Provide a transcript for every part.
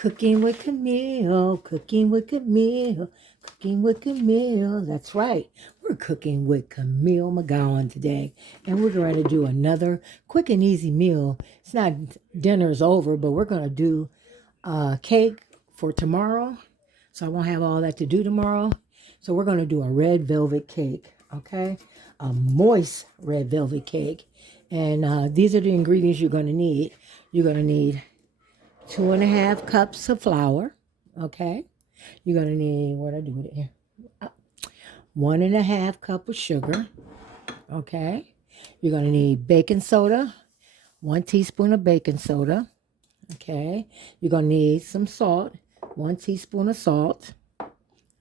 Cooking with Camille, cooking with Camille, cooking with Camille. That's right. We're cooking with Camille McGowan today. And we're going to do another quick and easy meal. It's not dinner's over, but we're going to do cake for tomorrow. So I won't have all that to do tomorrow. So we're going to do a red velvet cake, okay? A moist red velvet cake. And these are the ingredients you're going to need. You're going to need 2.5 cups of flour, okay? You're going to need, what I do with it here? 1.5 cup of sugar, okay? You're going to need baking soda, 1 teaspoon of baking soda, okay? You're going to need some salt, 1 teaspoon of salt,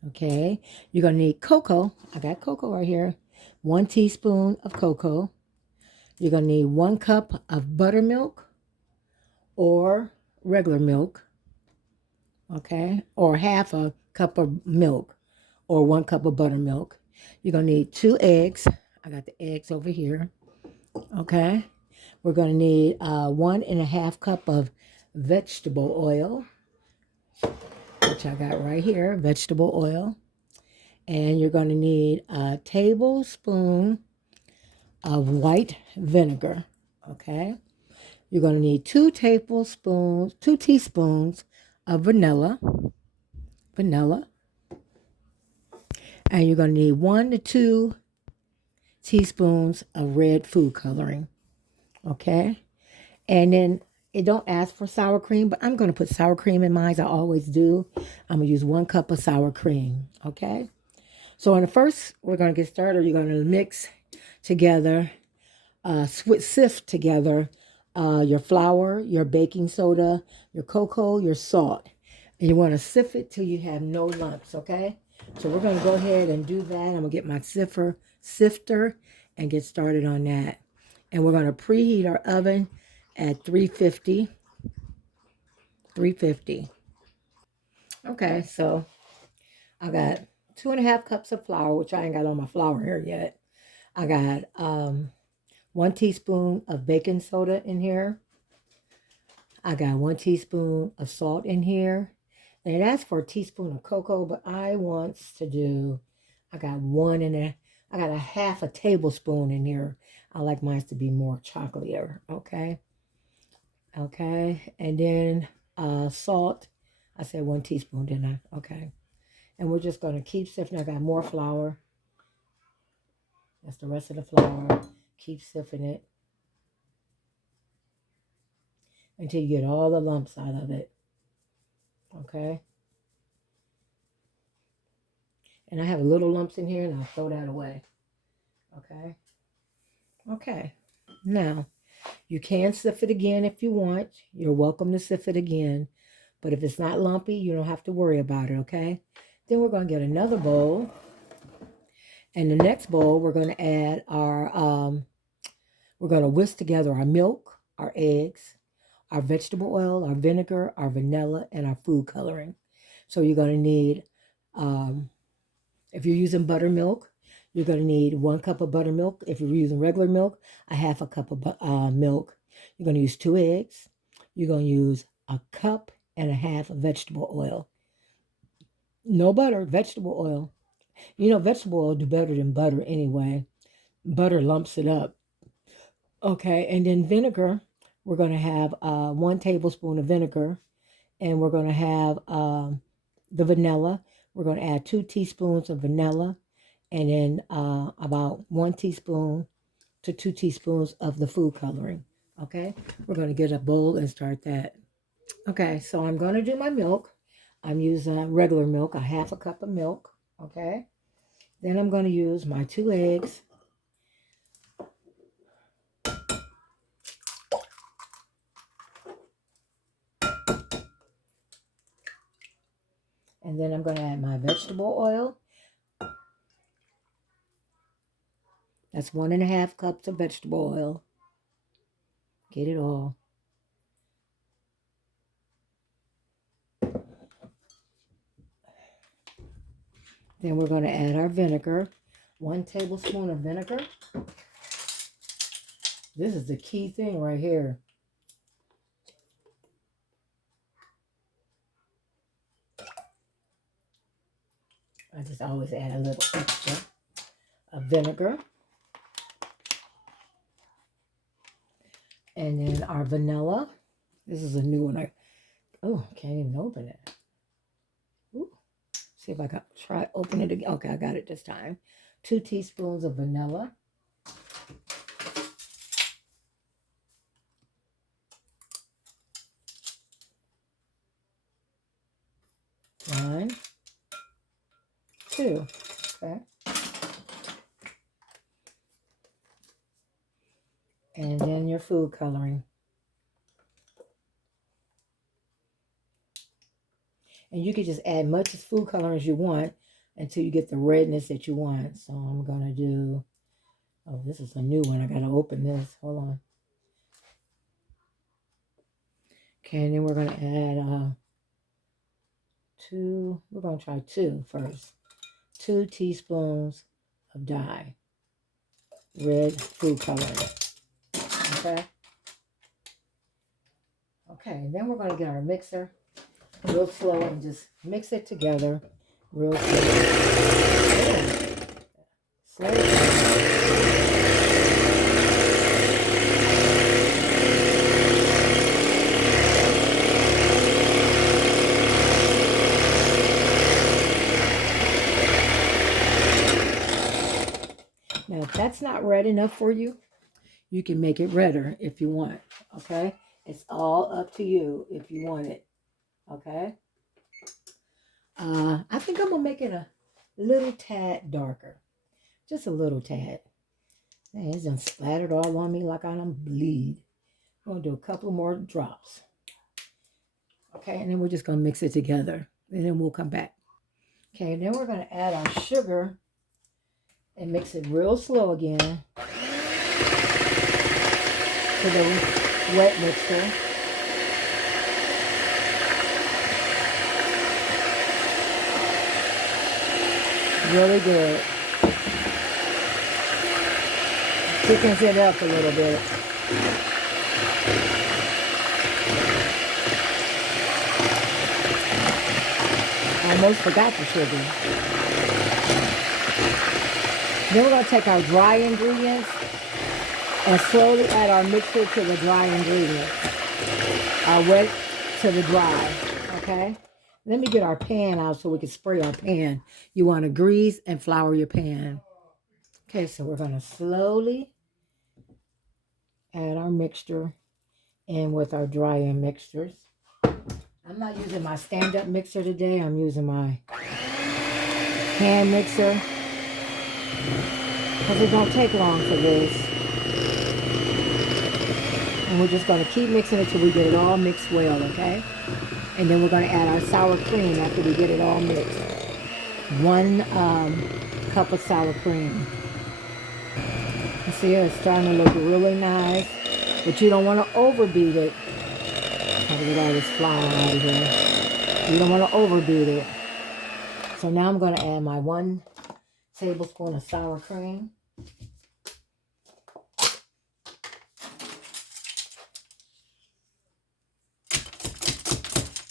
okay? You're going to need cocoa. I got cocoa right here. 1 teaspoon of cocoa. You're going to need 1 cup of buttermilk or regular milk, okay? Or half a cup of milk or 1 cup of buttermilk. You're going to need 2 eggs. I got the eggs over here, okay? We're going to need 1.5 cup of vegetable oil, which I got right here, vegetable oil. And you're going to need a tablespoon of white vinegar, okay? You're going to need 2 teaspoons of vanilla. And you're going to need 1 to 2 teaspoons of red food coloring, okay? And then it don't ask for sour cream, but I'm going to put sour cream in mine. I always do. I'm going to use 1 cup of sour cream, okay? So in the first, we're going to get started. You're going to mix together, sift together your flour, your baking soda, your cocoa, your salt. And you want to sift it till you have no lumps, okay? So we're going to go ahead and do that. I'm going to get my sifter and get started on that. And we're going to preheat our oven at 350. Okay, so I got 2.5 cups of flour, which I ain't got all my flour here yet. I got 1 teaspoon of baking soda in here. I got 1 teaspoon of salt in here. And it asks for a teaspoon of cocoa, but I got a half a tablespoon in here. I like mine to be more chocolatier, okay? Okay, and then salt. I said 1 teaspoon, didn't I? Okay. And we're just going to keep sifting. I got more flour. That's the rest of the flour. Keep sifting it until you get all the lumps out of it. Okay. And I have little lumps in here, and I'll throw that away. Okay. Okay. Now, you can sift it again if you want. You're welcome to sift it again. But if it's not lumpy, you don't have to worry about it, okay? Then we're going to get another bowl. And the next bowl, we're going to add we're going to whisk together our milk, our eggs, our vegetable oil, our vinegar, our vanilla, and our food coloring. So you're going to need, if you're using buttermilk, you're going to need 1 cup of buttermilk. If you're using regular milk, a half a cup of milk. You're going to use 2 eggs. You're going to use 1.5 cups of vegetable oil. No butter, vegetable oil. You know, vegetable oil do better than butter anyway. Butter lumps it up. Okay, and then vinegar, we're going to have 1 tablespoon of vinegar, and we're going to have the vanilla. We're going to add 2 teaspoons of vanilla, and then about 1 teaspoon to 2 teaspoons of the food coloring. Okay, we're going to get a bowl and start that. Okay, so I'm going to do my milk. I'm using regular milk, a half a cup of milk. Okay, then I'm going to use my 2 eggs. And then I'm going to add my vegetable oil. That's 1.5 cups of vegetable oil. Get it all. Then we're going to add our vinegar. 1 tablespoon of vinegar. This is the key thing right here. I just always add a little extra of vinegar. And then our vanilla. This is a new one. Oh, can't even open it. Ooh. See if I can try open it again. Okay, I got it this time. 2 teaspoons of vanilla. 1, 2. Okay. And then your food coloring. And you can just add much as food coloring as you want until you get the redness that you want. So I'm going to do, oh, this is a new one. I got to open this. Hold on. Okay, and then we're going to add 2, we're going to try 2 first. 2 teaspoons of dye, red food coloring. Okay. Okay, and then we're going to get our mixer real slow and just mix it together real slow. Slow. Now, if that's not red enough for you, you can make it redder if you want, okay? It's all up to you if you want it, okay? I think I'm going to make it a little tad darker. Just a little tad. Man, it's done splattered all on me like I done bleed. I'm going to do a couple more drops. Okay, and then we're just going to mix it together. And then we'll come back. Okay, and then we're going to add our sugar and mix it real slow again to the wet mixture. Really good. Thickens it up a little bit. I almost forgot the sugar. Then we're going to take our dry ingredients and slowly add our mixture to the dry ingredients. Our wet to the dry, okay? Let me get our pan out so we can spray our pan. You want to grease and flour your pan. Okay, so we're going to slowly add our mixture in with our dry mixtures. I'm not using my stand-up mixer today. I'm using my hand mixer because it don't take long for this. And we're just going to keep mixing it till we get it all mixed well, okay? And then we're going to add our sour cream after we get it all mixed. 1 cup of sour cream. You see it's starting to look really nice, but you don't want to overbeat it. Try to get all this flour out of here. You don't want to overbeat it. So now I'm going to add my 1 tablespoon of sour cream.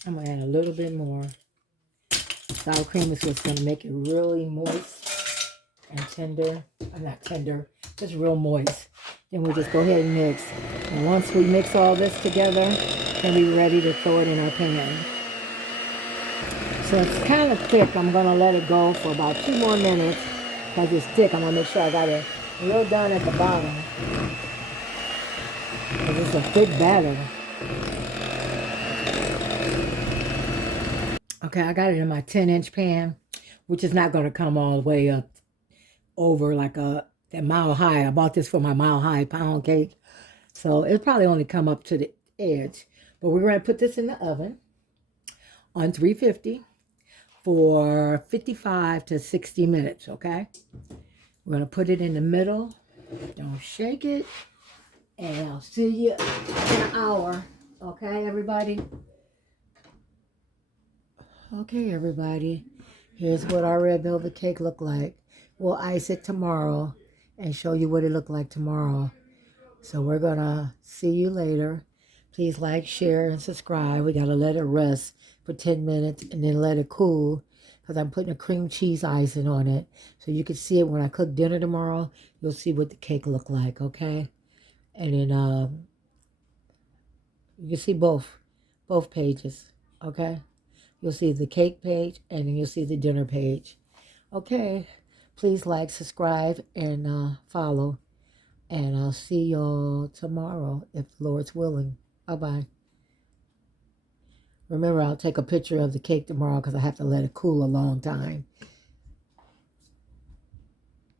I'm going to add a little bit more. Sour cream is what's going to make it really moist and tender. Not tender, just real moist. Then we'll just go ahead and mix. And once we mix all this together, then we're ready to throw it in our pan. So it's kind of thick. I'm going to let it go for about 2 more minutes because it's thick. I'm going to make sure I got it real done at the bottom. Because it's a thick batter. Okay, I got it in my 10-inch pan, which is not going to come all the way up over like that mile high. I bought this for my mile high pound cake. So it'll probably only come up to the edge. But we're going to put this in the oven on 350 for 55 to 60 minutes, okay? We're going to put it in the middle. Don't shake it. And I'll see you in an hour. Okay, everybody? Okay, everybody. Here's what our red velvet cake look like. We'll ice it tomorrow and show you what it looked like tomorrow. So we're going to see you later. Please like, share, and subscribe. We got to let it rest for 10 minutes and then let it cool. because I'm putting a cream cheese icing on it. So you can see it when I cook dinner tomorrow. You'll see what the cake look like, okay? And then you can see both pages, okay? You'll see the cake page and then you'll see the dinner page. Okay, please like, subscribe, and follow. And I'll see y'all tomorrow if the Lord's willing. Bye-bye. Remember, I'll take a picture of the cake tomorrow because I have to let it cool a long time.